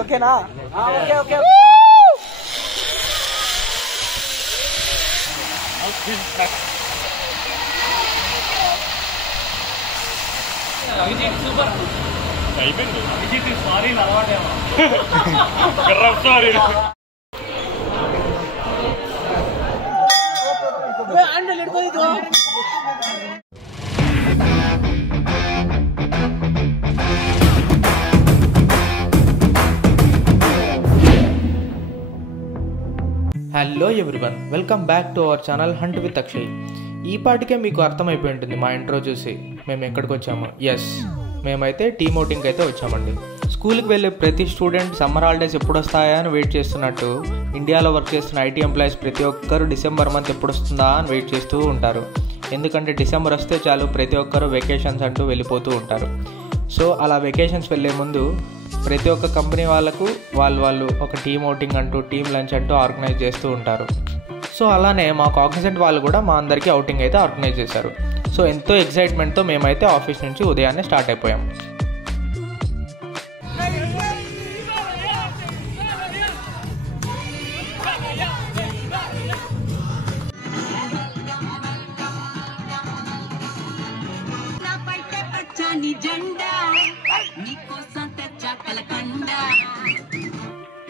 ఓకేనా? Okay okay. Abhijit super అయిపోయింది. Abhijit sorry అలవాటేమో sorry. Hello everyone, welcome back to our channel hunt with Akshay. ఈ పాటికే మీకు అర్థమైపోయి ఉంటుంది మా ఇంట్రో చూసి మేము ఎక్కడికి వచ్చాము. ఎస్, మేమైతే టీమ్ అవుటింగ్కి అయితే వచ్చామండి. స్కూల్కి వెళ్ళే ప్రతి స్టూడెంట్ సమ్మర్ హాలిడేస్ ఎప్పుడు వస్తాయా అని వెయిట్ చేస్తున్నట్టు ఇండియాలో వర్క్ చేస్తున్న ఐటీ ఎంప్లాయీస్ ప్రతి ఒక్కరు డిసెంబర్ మంత్ ఎప్పుడు వస్తుందా అని వెయిట్ చేస్తూ ఉంటారు. ఎందుకంటే డిసెంబర్ వస్తే చాలు ప్రతి ఒక్కరు వెకేషన్స్ అంటూ వెళ్ళిపోతూ ఉంటారు. సో అలా వెకేషన్స్ వెళ్ళే ముందు ప్రతి ఒక్క కంపెనీ వాళ్ళకు వాళ్ళు ఒక టీమ్ అవుటింగ్ అంటూ టీమ్ లంచ్ అంటూ ఆర్గనైజ్ చేస్తూ ఉంటారు. సో అలానే మా కాగ్నిజెంట్ వాళ్ళు కూడా మా అందరికీ అవుటింగ్ అయితే ఆర్గనైజ్ చేశారు. సో ఎంతో ఎక్సైట్మెంట్తో మేమైతే ఆఫీస్ నుంచి ఉదయాన్నే స్టార్ట్ అయిపోయాం.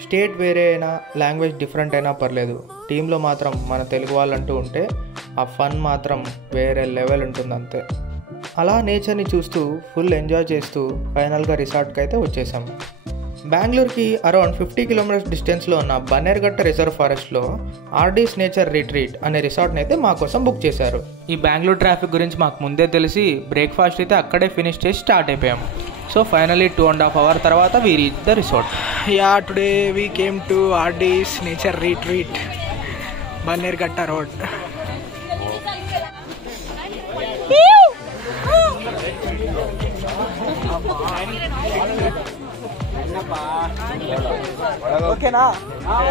స్టేట్ వేరే అయినా, లాంగ్వేజ్ డిఫరెంట్ అయినా పర్లేదు, టీంలో మాత్రం మన తెలుగు వాళ్ళంటూ ఉంటే ఆ ఫన్ మాత్రం వేరే లెవెల్ ఉంటుంది అంతే. అలా నేచర్ని చూస్తూ ఫుల్ ఎంజాయ్ చేస్తూ ఫైనల్గా రిసార్ట్కి అయితే వచ్చేసాం. బెంగళూరుకి అరౌండ్ 50 కిలోమీటర్స్ డిస్టెన్స్లో ఉన్న బన్నేర్ఘట్ట రిజర్వ్ ఫారెస్ట్లో ఆర్డీస్ నేచర్ రిట్రీట్ అనే రిసార్ట్ని అయితే మా కోసం బుక్ చేశారు. ఈ బెంగళూరు ట్రాఫిక్ గురించి మాకు ముందే తెలిసి బ్రేక్ఫాస్ట్ అయితే అక్కడే ఫినిష్ చేసి స్టార్ట్ అయిపోయాము. సో ఫైనలీ 2.5 hours తర్వాత we reached the resort. Yeah, today we came to RD's Nature Retreat, Bannerghatta Road. ఓకేనా?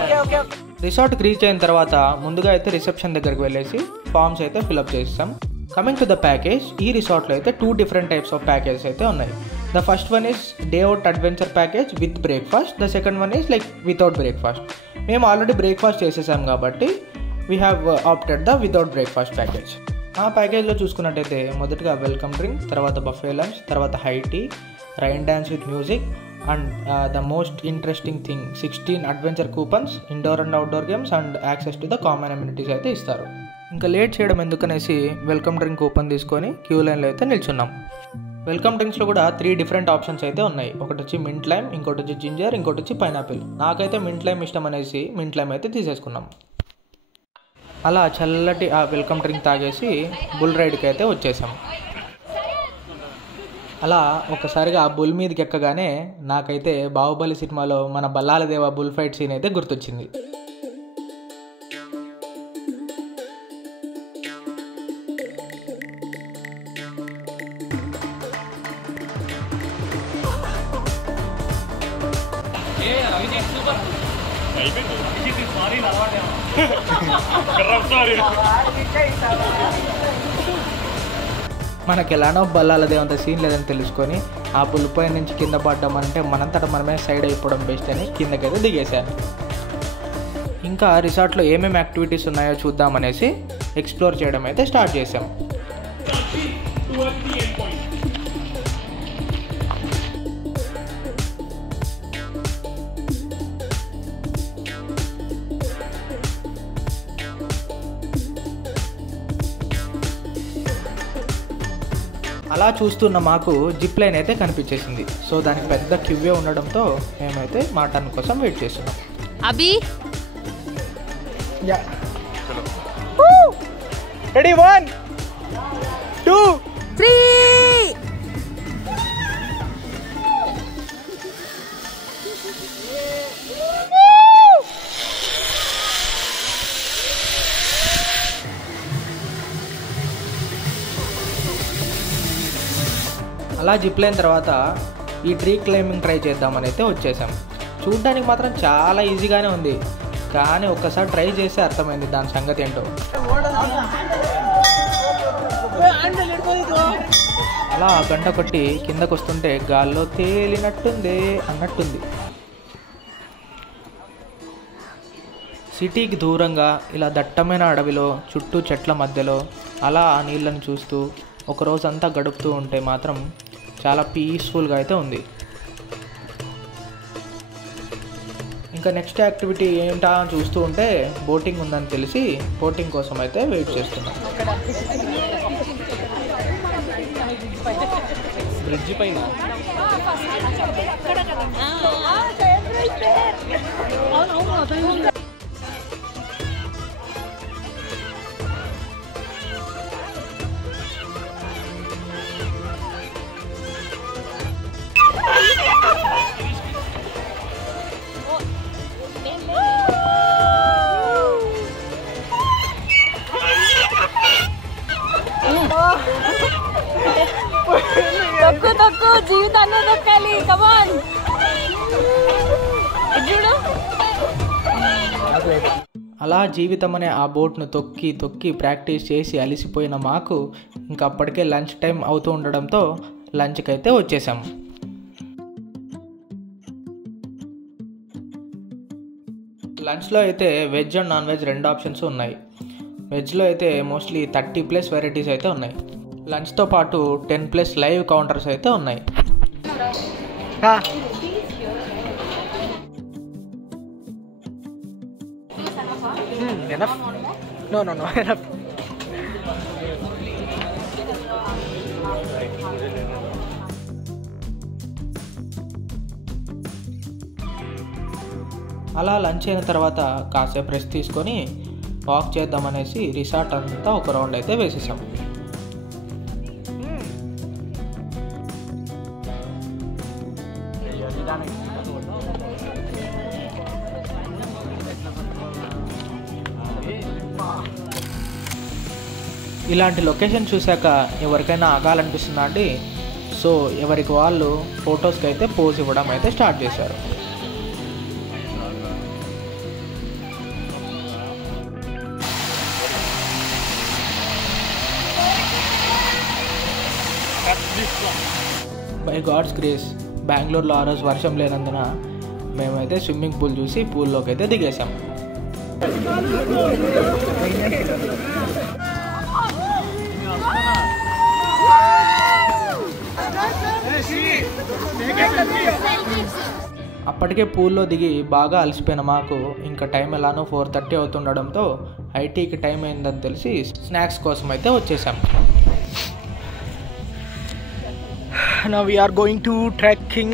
Okay okay. రిసార్ట్కి రీచ్ అయిన తర్వాత ముందుగా అయితే రిసెప్షన్ దగ్గరికి వెళ్ళేసి ఫామ్స్ అయితే ఫిల్అప్ చేస్తాం. కమింగ్ టు ద ప్యాకేజ్, ఈ రిసార్ట్లో అయితే 2 different types of packages అయితే ఉన్నాయి. The first one is day out adventure package with breakfast. The second one is like without breakfast. మేము ఆల్రెడీ బ్రేక్ఫాస్ట్ చేసేసాం కాబట్టి we have opted the without breakfast package. ఆ ప్యాకేజ్లో చూసుకున్నట్టయితే మొదటగా వెల్కమ్ డ్రింక్, తర్వాత బఫే లంచ్, తర్వాత high tea, rain dance with music and the most interesting thing 16 adventure coupons, indoor and outdoor games and access to the common amenities అయితే ఇస్తారు. ఇంకా late చేయడం ఎందుకనేసి వెల్కమ్ డ్రింక్ కూపన్ తీసుకొని queue లైన్లో అయితే నిల్చున్నాం. వెల్కమ్ డ్రింక్స్లో కూడా 3 different ఆప్షన్స్ అయితే ఉన్నాయి. ఒకటి వచ్చి మింట్ లైమ్, ఇంకోటి వచ్చి జింజర్, ఇంకోటి వచ్చి పైనాపిల్. నాకైతే మింట్ లైమ్ ఇష్టం అనేసి మింట్ లైమ్ అయితే తీసేసుకున్నాం. అలా చల్లటి ఆ వెల్కమ్ డ్రింక్ తాగేసి బుల్ రైడ్కి అయితే వచ్చేసాం. అలా ఒకసారిగా ఆ బుల్ మీదకి ఎక్కగానే నాకైతే బాహుబలి సినిమాలో మన బల్లాల దేవ బుల్ ఫైట్ సీన్ అయితే గుర్తొచ్చింది. అభిజిత్ సూపర్ అయిపోయింది. అభిజిత్ సారీ అలవాటేమో సారీ. మనకి ఎలానో బల్లాల దేవంత సీన్ లేదని తెలుసుకొని ఆ పుల్పై నుంచి కింద పడ్డాం అంటే మనంతట మనమే సైడ్ అయిపోవడం బెస్ట్ అని కిందకైతే దిగేశాను. ఇంకా రిసార్ట్లో ఏమేమి యాక్టివిటీస్ ఉన్నాయో చూద్దామనేసి ఎక్స్ప్లోర్ చేయడం అయితే స్టార్ట్ చేసాం. అలా చూస్తున్న మాకు జిప్ లైన్ అయితే కనిపించేసింది. సో దానికి పెద్ద క్యూవే ఉండడంతో మేమైతే మా టర్న్ కోసం వెయిట్ చేస్తున్నాం. అభి రెడీ 1 2 3. అలా జిప్ లైన్ తర్వాత ఈ ట్రీ క్లైంబింగ్ ట్రై చేద్దామని అయితే వచ్చేసాం. చూడ్డానికి మాత్రం చాలా ఈజీగానే ఉంది, కానీ ఒక్కసారి ట్రై చేస్తే అర్థమైంది దాని సంగతి ఏంటో. అలా గంట కొట్టి కిందకు వస్తుంటే గాల్లో తేలినట్టుందే అన్నట్టుంది. సిటీకి దూరంగా ఇలా దట్టమైన అడవిలో చుట్టూ చెట్ల మధ్యలో అలా ఆ నీళ్ళని చూస్తూ ఒకరోజంతా గడుపుతూ ఉంటే మాత్రం చాలా పీస్ఫుల్గా అయితే ఉంది. ఇంకా నెక్స్ట్ యాక్టివిటీ ఏంటా అని చూస్తూ ఉంటే బోటింగ్ ఉందని తెలిసి బోటింగ్ కోసం అయితే వెయిట్ చేస్తున్నాం. బ్రిడ్జి పైన తొక్కు జీవితాన్ని దొక్కాలి. కమాన్ అలా జీవితం అనే ఆ బోట్ను తొక్కి తొక్కి ప్రాక్టీస్ చేసి అలిసిపోయిన మాకు ఇంకా అప్పటికే లంచ్ టైం అవుతూ ఉండడంతో లంచ్కి అయితే వచ్చేసాం. లంచ్లో అయితే veg and non veg 2 options ఉన్నాయి. వెజ్లో అయితే మోస్ట్లీ 30+ వెరైటీస్ అయితే ఉన్నాయి. లంచ్తో పాటు 10+ లైవ్ కౌంటర్స్ అయితే ఉన్నాయి. Enough? No, enough. అలా లంచ్ అయిన తర్వాత కాసేపు రెస్ట్ తీసుకొని వాక్ చేద్దామనేసి రిసార్ట్ అంతా ఒక రౌండ్ అయితే వేసేసాం. ఇలాంటి లొకేషన్ చూశాక ఎవరికైనా ఆగాలనిపిస్తుందా అండి? సో ఎవరికి వాళ్ళు ఫొటోస్కి అయితే పోజ్ ఇవ్వడం అయితే స్టార్ట్ చేశారు. బై గాడ్స్ గ్రేస్ బెంగళూరులో ఆ రోజు వర్షం లేనందున మేమైతే స్విమ్మింగ్ పూల్ చూసి పూల్లోకి అయితే దిగేసాం. అప్పటికే పూల్లో దిగి బాగా అలసిపోయిన మాకు ఇంకా టైం ఎలానో 4:30 అవుతుండడంతో ఐటీకి టైం అయిందని తెలిసి స్నాక్స్ కోసం అయితే వచ్చేసాం. Now we are going to trekking.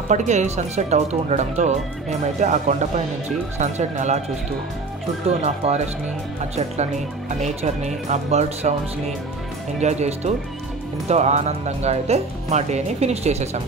అప్పటికే సన్సెట్ అవుతూ ఉండడంతో మేమైతే ఆ కొండపై నుంచి సన్సెట్ని అలా చూస్తూ చుట్టూ ఉన్న ఫారెస్ట్ని, ఆ చెట్లని, ఆ నేచర్ని, ఆ బర్డ్ సౌండ్స్ని ఎంజాయ్ చేస్తూ ఎంతో ఆనందంగా అయితే మా డేని ఫినిష్ చేసేసాం.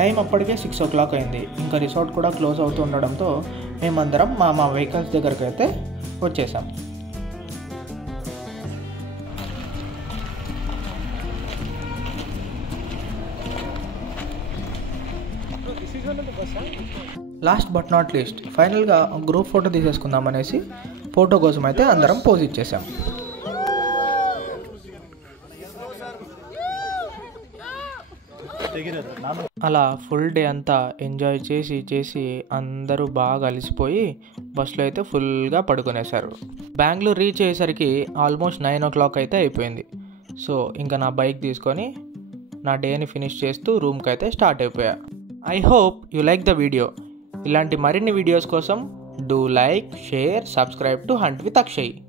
టైం అప్పటికే 6 o'clock అయింది. ఇంకా రిసార్ట్ కూడా క్లోజ్ అవుతూ ఉండడంతో మేమందరం మా వెహికల్స్ దగ్గరికి అయితే వచ్చేసాం. లాస్ట్ బట్ నాట్ లీస్ట్ ఫైనల్గా గ్రూప్ ఫోటో తీసేసుకుందాం అనేసి ఫోటో కోసం అయితే అందరం పోజ్ ఇచ్చేసాం. అలా ఫుల్ డే అంతా ఎంజాయ్ చేసి అందరూ బాగా అలసిపోయి బస్సులో అయితే ఫుల్గా పడుకునేశారు. బెంగళూరు రీచ్ అయ్యేసరికి ఆల్మోస్ట్ 9 o'clock అయితే అయిపోయింది. సో ఇంకా నా బైక్ తీసుకొని నా డేని ఫినిష్ చేస్తూ రూమ్కి అయితే స్టార్ట్ అయిపోయా. I hope you like the video. ఇలాంటి మరిన్ని వీడియోస్ కోసం Do like, share, subscribe to Hunt with Akshay.